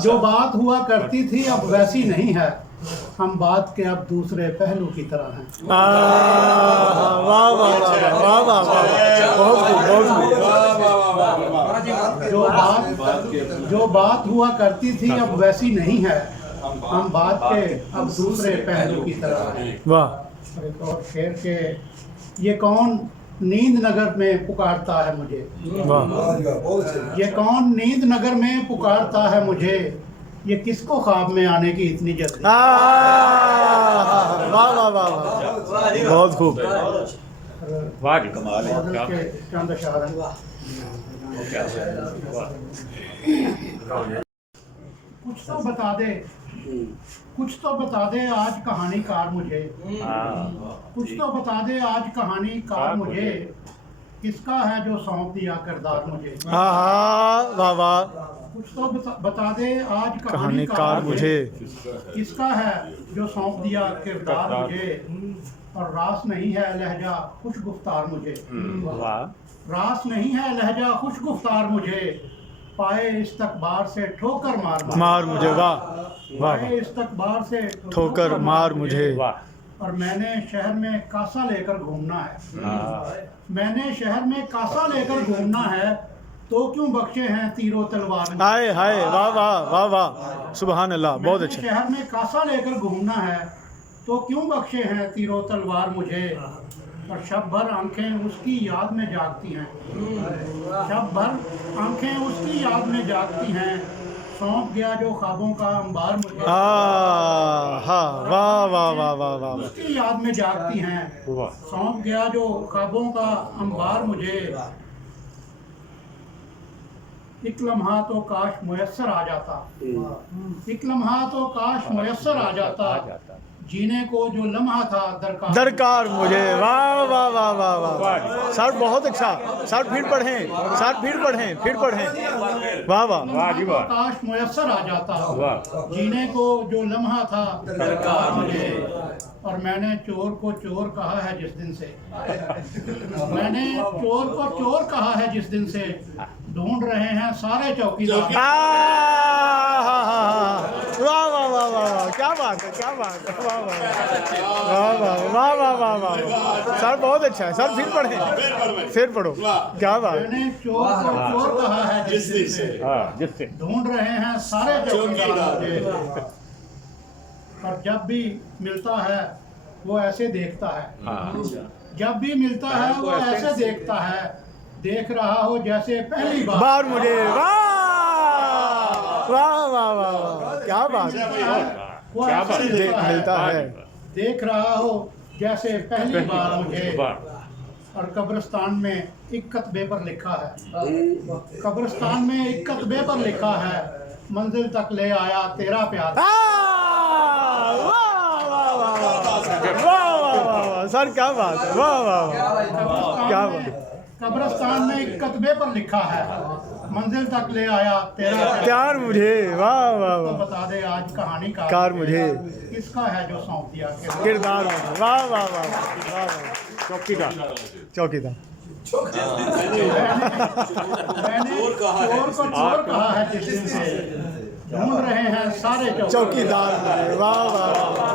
जो बात हुआ करती थी अब वैसी नहीं है, हम बात के अब दूसरे पहलू की तरह हैं। वाह वाह वाह वाह वाह वाह, बहुत खूब बहुत खूब। जो बात हुआ करती थी अब वैसी नहीं है, हम बात के अब दूसरे पहलू की तरह हैं। वाह। एक और शेर के, ये कौन नींद नगर में पुकारता है मुझे, वाह। ये कौन नींद नगर में पुकारता है मुझे, ये किसको ख्वाब में आने की इतनी जल्दी। वाह वाह वाह वाह, बहुत खूब। वाह जी, कमाल है। बादल के चंद अशार हैं। कुछ तो बता दे, कुछ तो बता दे आज कहानीकार मुझे, कुछ तो बता दे आज कहानीकार मुझे, किसका है जो सौंप दिया किरदार मुझे। हाँ हाँ, वाह वाह। कुछ तो बता दे आज कहानीकार मुझे, किसका है जो सौंप दिया किरदार मुझे, और रास नहीं है लहजा खुश गुफ्तार मुझे। रास नहीं है लहजा खुश गुफ्तार मुझे, पाए इस्तकबार से ठोकर मार मुझे। वाह वाह। पाए इस्तकबार से ठोकर मार मुझे। और मैंने शहर में कासा लेकर घूमना है, मैंने शहर में कासा लेकर घूमना है, तो क्यों बख्शे हैं तीरों तलवार। हाय हाय, वाह वाह वाह वाह, सुभान अल्लाह, बहुत अच्छा। शहर में कासा लेकर घूमना है, तो क्यों बख्शे हैं तीरों तलवार मुझे, और शब भर आंखें उसकी याद में जागती हैं, शब भर आंखें उसकी याद में जागती हैं, सौंप गया जो ख्वाबों का अंबार मुझे। हाँ वाह वाह वाह वाह वाह, उसकी याद में जागती हैं, सौंप गया जो ख्वाबों का अंबार मुझे, एक लम्हा तो काश मुयस्सर आ जाता, एक लम्हा तो काश मुयस्सर आ जाता, जीने को जो लम्हा था दरकार मुझे। वाह वाह वाह वाह वाह सर, बहुत अच्छा सर, फिर पढ़ें सर, फिर पढ़ें फिर पढ़ें। वाह वाह वाह जी वाह। काश मुयस्सर आ जाता, जीने को जो लम्हा था दरकार मुझे, और मैंने चोर को चोर कहा है जिस दिन से, मैंने चोर को चोर कहा है जिस दिन से, ढूंढ रहे हैं सारे चौकीदार। वाह वाह वाह वाह, क्या बात है, क्या बात है। वाह वाह वाह वाह वाह वाह वाह सर, बहुत अच्छा है सर, फिर पढ़ें फिर पढ़ो, क्या बात। मैंने चोर को चोर कहा है जिस दिन से, जिससे ढूंढ रहे हैं सारे चौकीदार, और जब भी मिलता है वो ऐसे देखता है, जब भी मिलता है वो ऐसे देखता है, देख रहा हो जैसे पहली बार मुझे। वाह वाह वाह वाह, क्या बात। वो ऐसे मिलता है, देख रहा हो जैसे पहली बार मुझे, और कब्रिस्तान में एक कतबे पर लिखा है, कब्रिस्तान में एक कतबे पर लिखा है, मंजिल तक ले आया तेरा प्यार। सर क्या बात है, वाह वाह, क्या बात। कब्रिस्तान में एक कतबे पर लिखा है, मंजिल तक ले आया तेरा प्यार मुझे। वाह वाह तो वाह, बता दे आज कहानी कार मुझे, किसका है जो सौंप दिया किरदार मुझे। वाह वाह वाह वाह वाह, चौकीदार चौकीदार। मैंने चोर को चोर कहा है जिस दिन से, ढूंढ रहे हैं सारे चौकीदार। वाह वाह वाह,